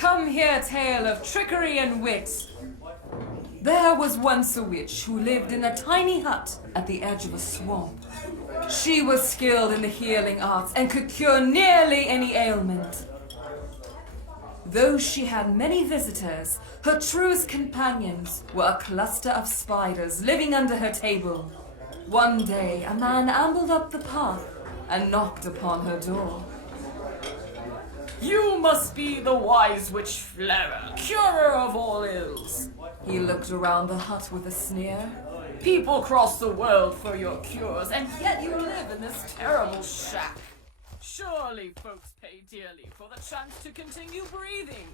Come hear tale of trickery and wit. There was once a witch who lived in a tiny hut at the edge of a swamp. She was skilled in the healing arts and could cure nearly any ailment. Though she had many visitors, her truest companions were a cluster of spiders living under her table. One day, a man ambled up the path and knocked upon her door. You must be the wise witch Flera, curer of all ills. He looked around the hut with a sneer. People cross the world for your cures, and yet you live in this terrible shack. Surely folks pay dearly for the chance to continue breathing.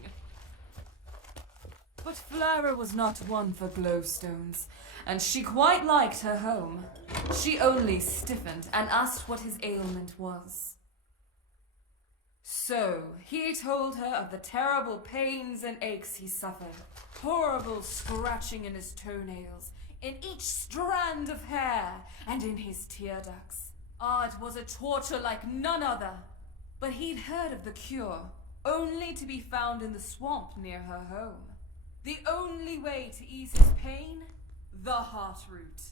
But Flera was not one for glowstones, and she quite liked her home. She only stiffened and asked what his ailment was. So, he told her of the terrible pains and aches he suffered, horrible scratching in his toenails, in each strand of hair, and in his tear ducts. Ah, it was a torture like none other. But he'd heard of the cure, only to be found in the swamp near her home. The only way to ease his pain? The heart root.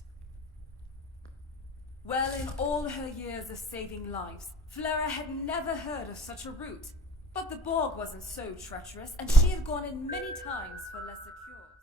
Well, in all her years of saving lives, Flera had never heard of such a root. But the bog wasn't so treacherous, and she had gone in many times for lesser cures.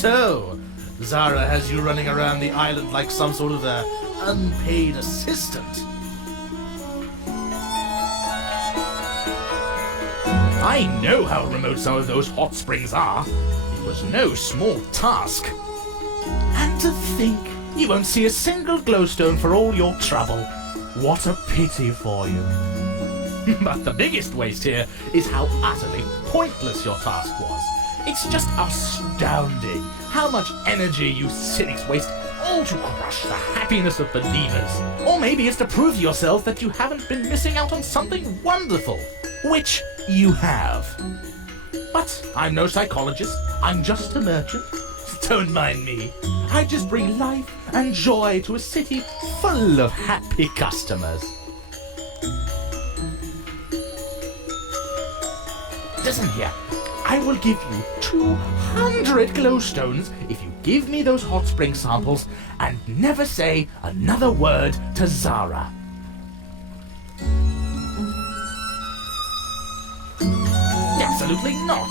So, Zahra has you running around the island like some sort of unpaid assistant. I know how remote some of those hot springs are. It was no small task. And to think, you won't see a single glowstone for all your trouble. What a pity for you. But the biggest waste here is how utterly pointless your task was. It's just astounding how much energy you cynics waste all to crush the happiness of believers. Or maybe it's to prove to yourself that you haven't been missing out on something wonderful, which you have. But I'm no psychologist, I'm just a merchant. Don't mind me. I just bring life and joy to a city full of happy customers. Listen here. I will give you 200 glowstones if you give me those hot spring samples and never say another word to Zahra. Absolutely not.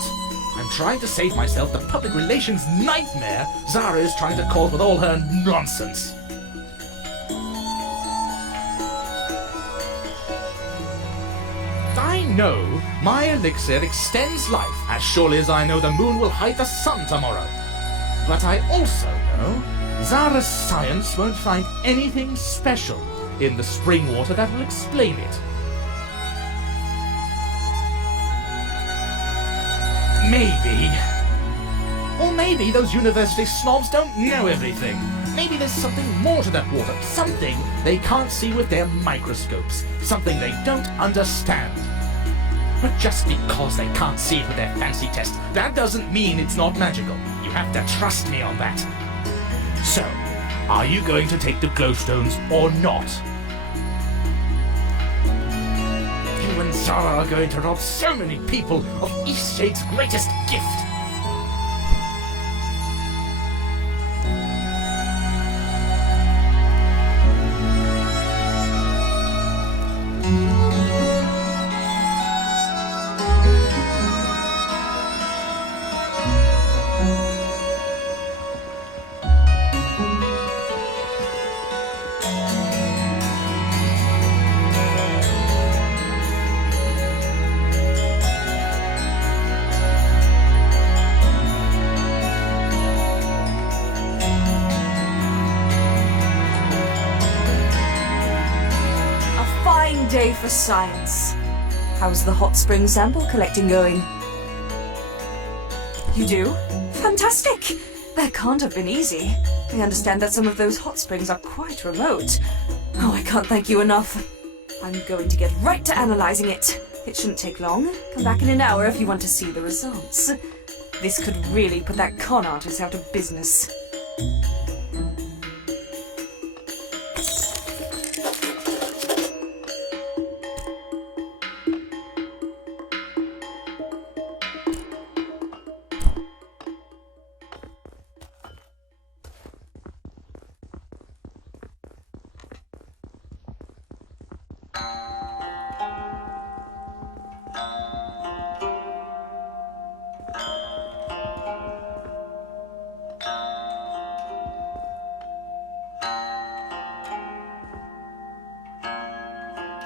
I'm trying to save myself the public relations nightmare Zahra is trying to cause with all her nonsense. I know my elixir extends life as surely as I know the moon will hide the sun tomorrow. But I also know Zahra's science won't find anything special in the spring water that will explain it. Maybe. Or maybe those university snobs don't know everything. Maybe there's something more to that water, something they can't see with their microscopes, something they don't understand. But just because they can't see it with their fancy test, that doesn't mean it's not magical. You have to trust me on that. So, are you going to take the glowstones or not? You and Zahra are going to rob so many people of Eastshade's greatest gift. day for science. How's the hot spring sample collecting going? You do? Fantastic! That can't have been easy. I understand that some of those hot springs are quite remote. Oh, I can't thank you enough. I'm going to get right to analyzing it. It shouldn't take long. Come back in an hour if you want to see the results. This could really put that con artist out of business.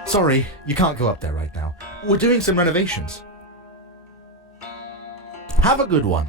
Sorry, you can't go up there right now. We're doing some renovations. Have a good one.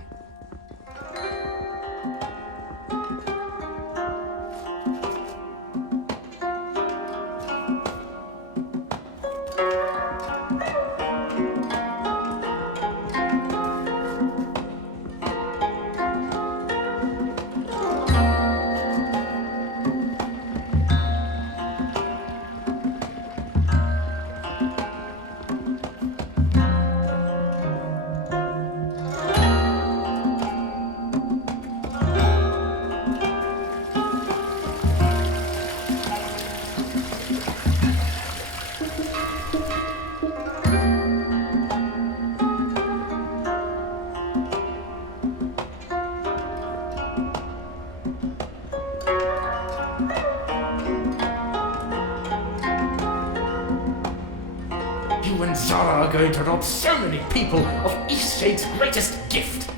You and Zahra are going to rob so many people of Eastshade's greatest gift.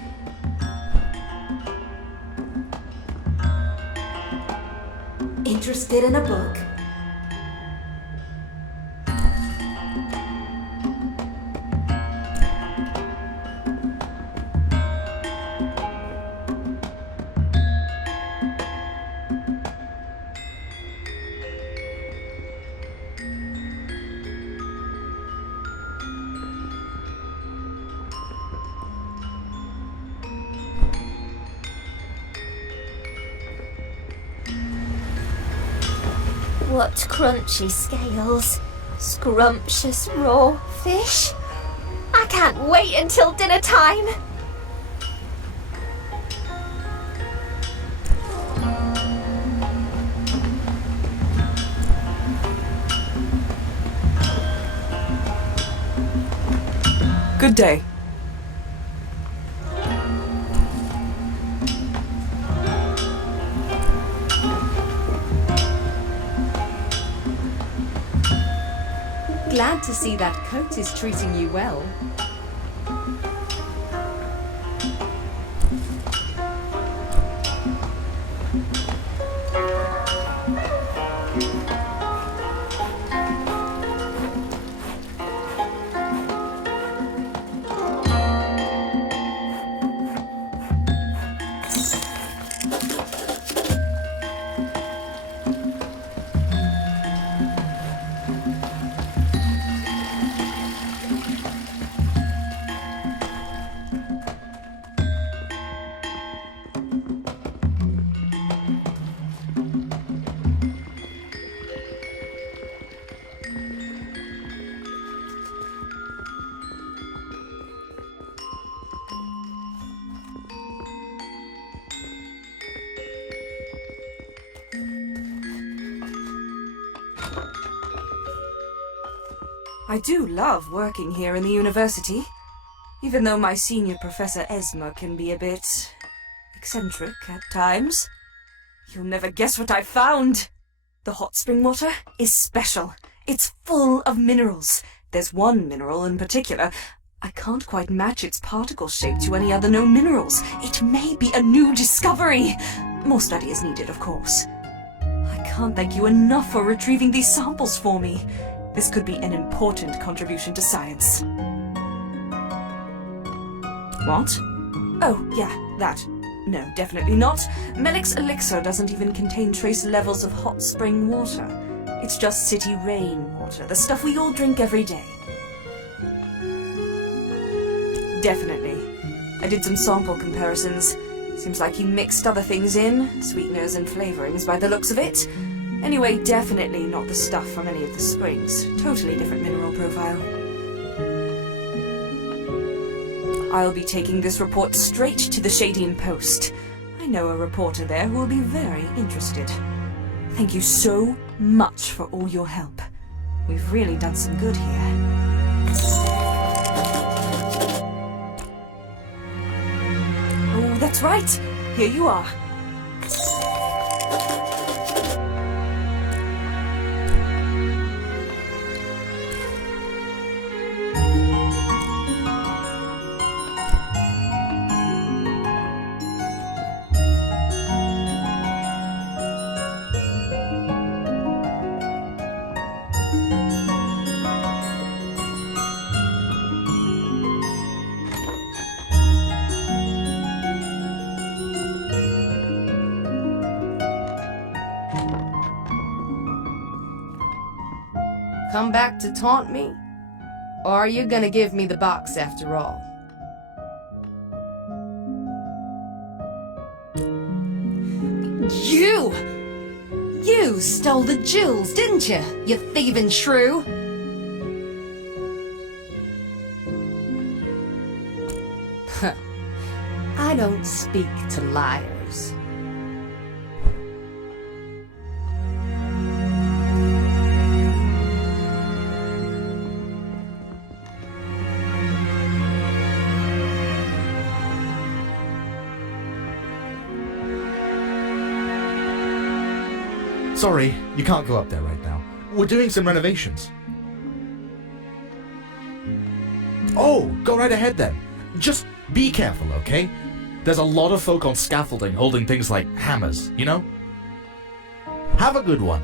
Interested in a book? What crunchy scales. Scrumptious raw fish. I can't wait until dinner time. Good day. Glad to see that coat is treating you well. I do love working here in the university, even though my senior professor Esma can be a bit eccentric at times. You'll never guess what I found! The hot spring water is special. It's full of minerals. There's one mineral in particular. I can't quite match its particle shape to any other known minerals. It may be a new discovery. More study is needed, of course. I can't thank you enough for retrieving these samples for me. This could be an important contribution to science. What? Oh, yeah, that. No, definitely not. Melek's elixir doesn't even contain trace levels of hot spring water. It's just city rainwater, the stuff we all drink every day. Definitely. I did some sample comparisons. Seems like he mixed other things in, sweeteners and flavorings by the looks of it. Anyway, definitely not the stuff from any of the springs. Totally different mineral profile. I'll be taking this report straight to the Shadian Post. I know a reporter there who will be very interested. Thank you so much for all your help. We've really done some good here. Oh, that's right. Here you are. Come back to taunt me? Or are you gonna give me the box after all? You! You stole the jewels, didn't you, you thieving shrew? I don't speak to liars. Sorry, you can't go up there right now. We're doing some renovations. Oh, go right ahead then. Just be careful, okay? There's a lot of folk on scaffolding holding things like hammers, you know? Have a good one.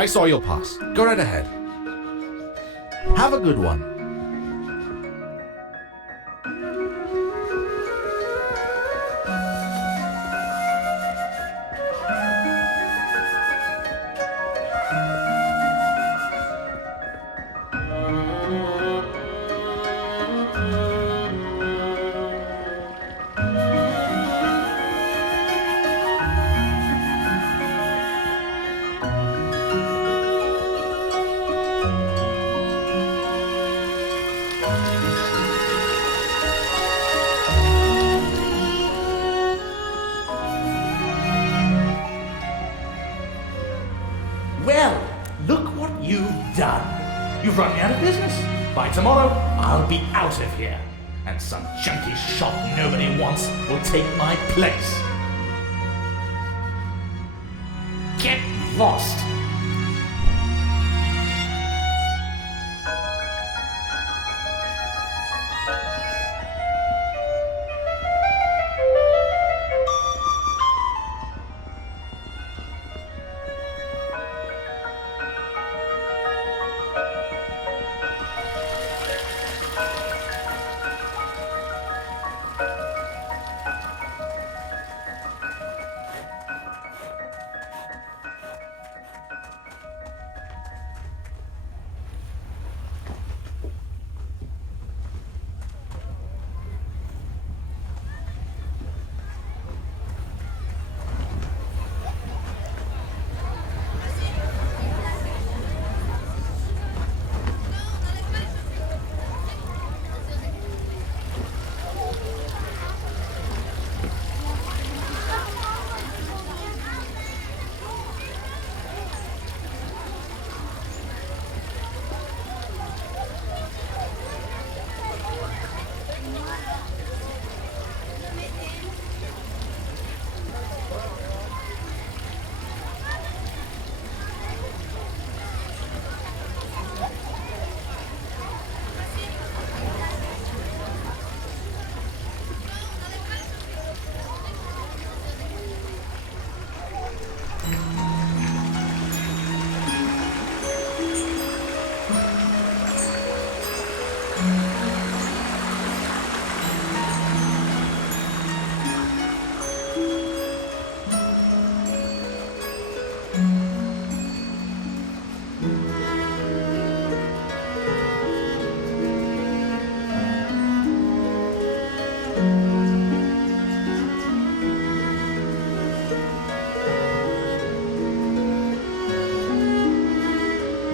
I saw your pass. Go right ahead. Have a good one. Well, look what you've done. You've run me out of business. By tomorrow, I'll be out of here. And some junky shop nobody wants will take my place. Get lost.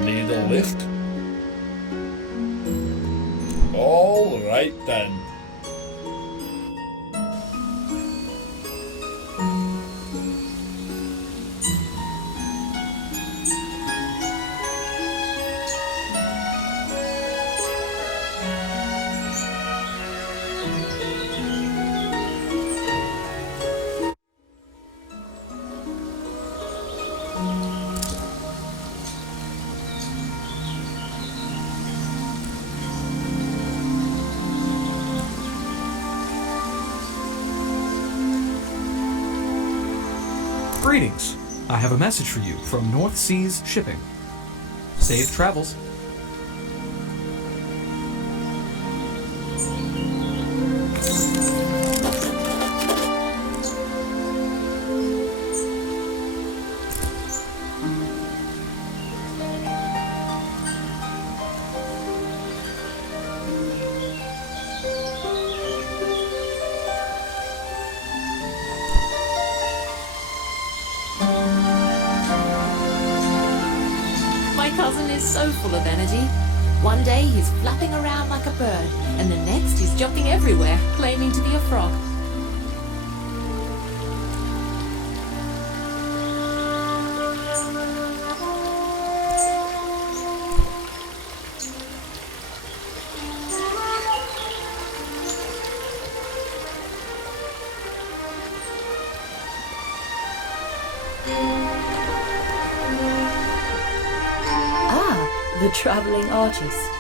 Need a lift? All right then. Greetings. I have a message for you from North Seas Shipping. Safe travels. My cousin is so full of energy. One day he's flapping around like a bird, and the next he's jumping everywhere, claiming to be a frog. The traveling artist.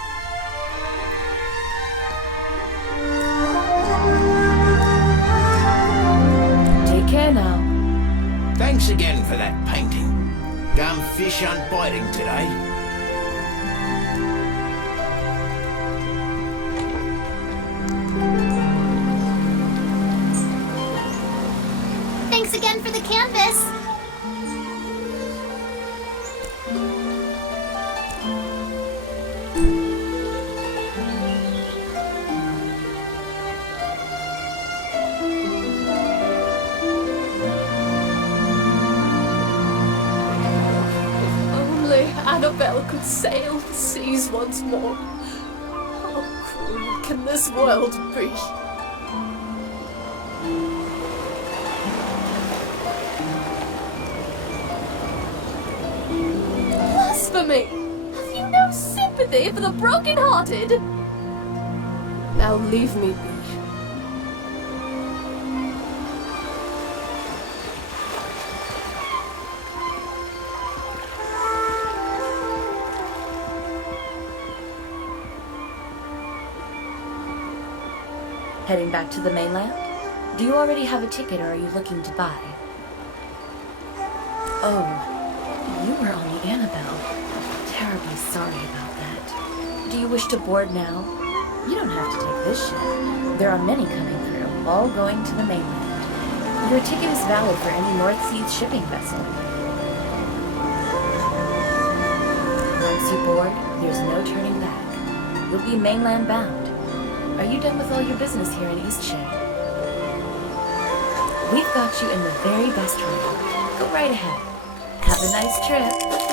Take care now. Thanks again for that painting. Damn fish aren't biting today. Thanks again for the canvas. Annabelle could sail the seas once more. How cruel can this world be? me? Have you no sympathy for the broken-hearted? Now leave me be. Heading back to the mainland? Do you already have a ticket or are you looking to buy? Oh, you were on the Annabelle. Terribly sorry about that. Do you wish to board now? You don't have to take this ship. There are many coming through, all going to the mainland. Your ticket is valid for any North Seas shipping vessel. Once you board, there's no turning back. You'll be mainland bound. Are you done with all your business here in Eastshade? We've got you in the very best room. Go right ahead. Have a nice trip.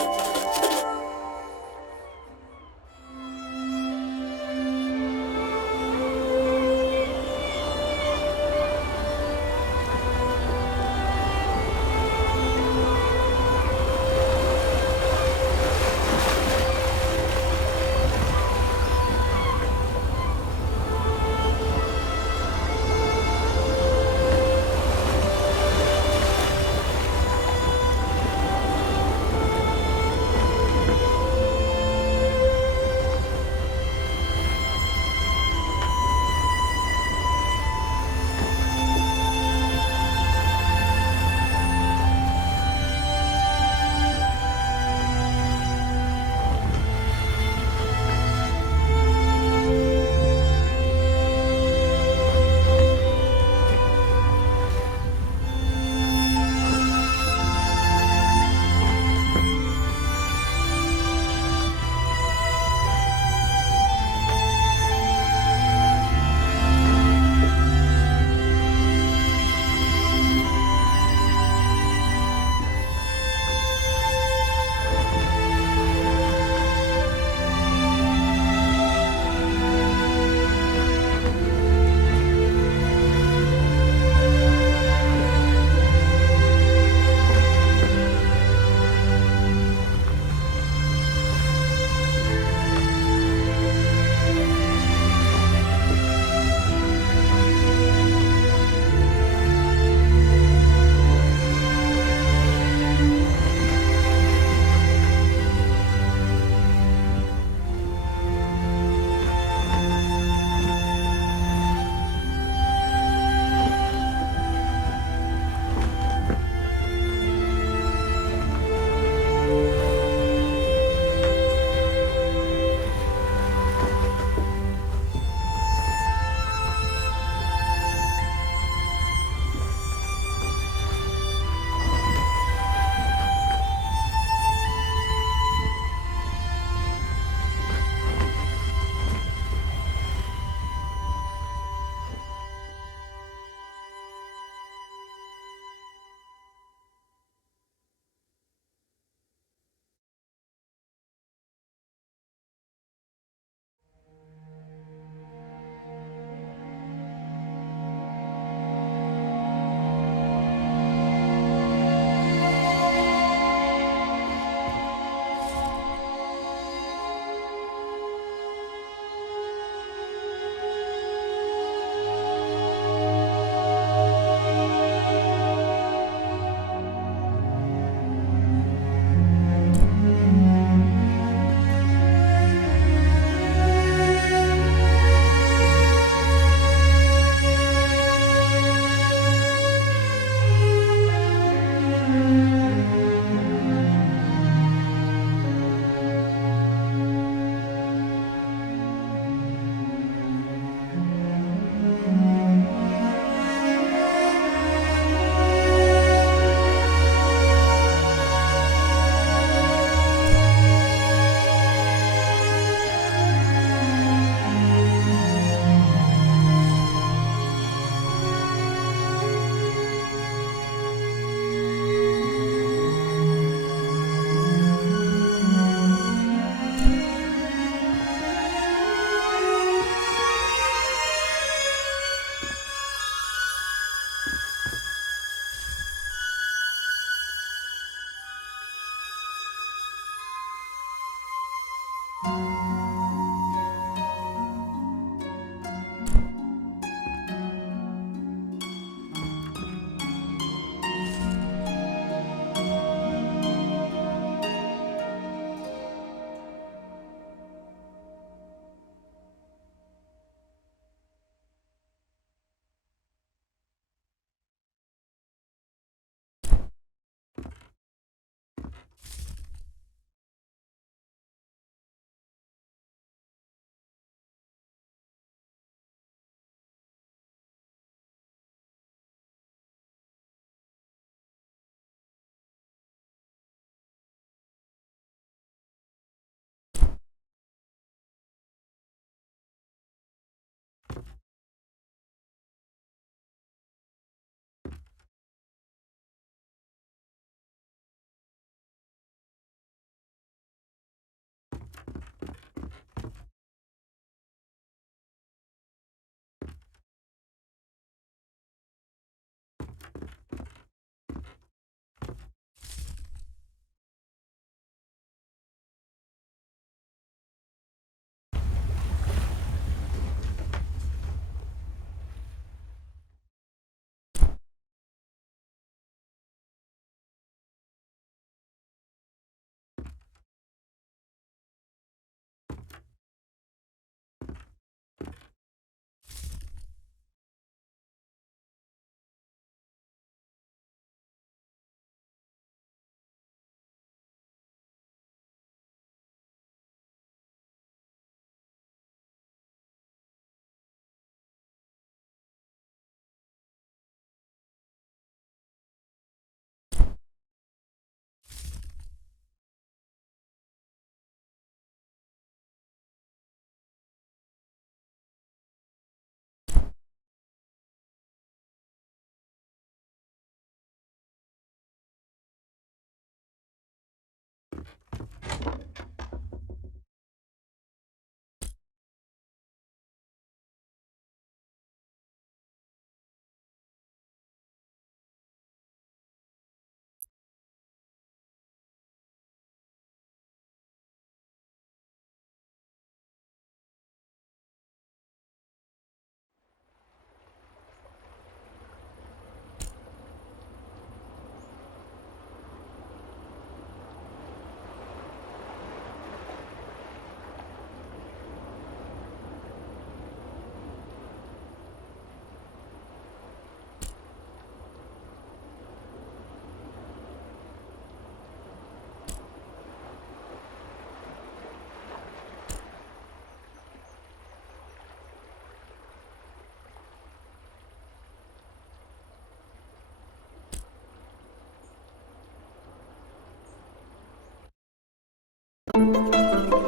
you.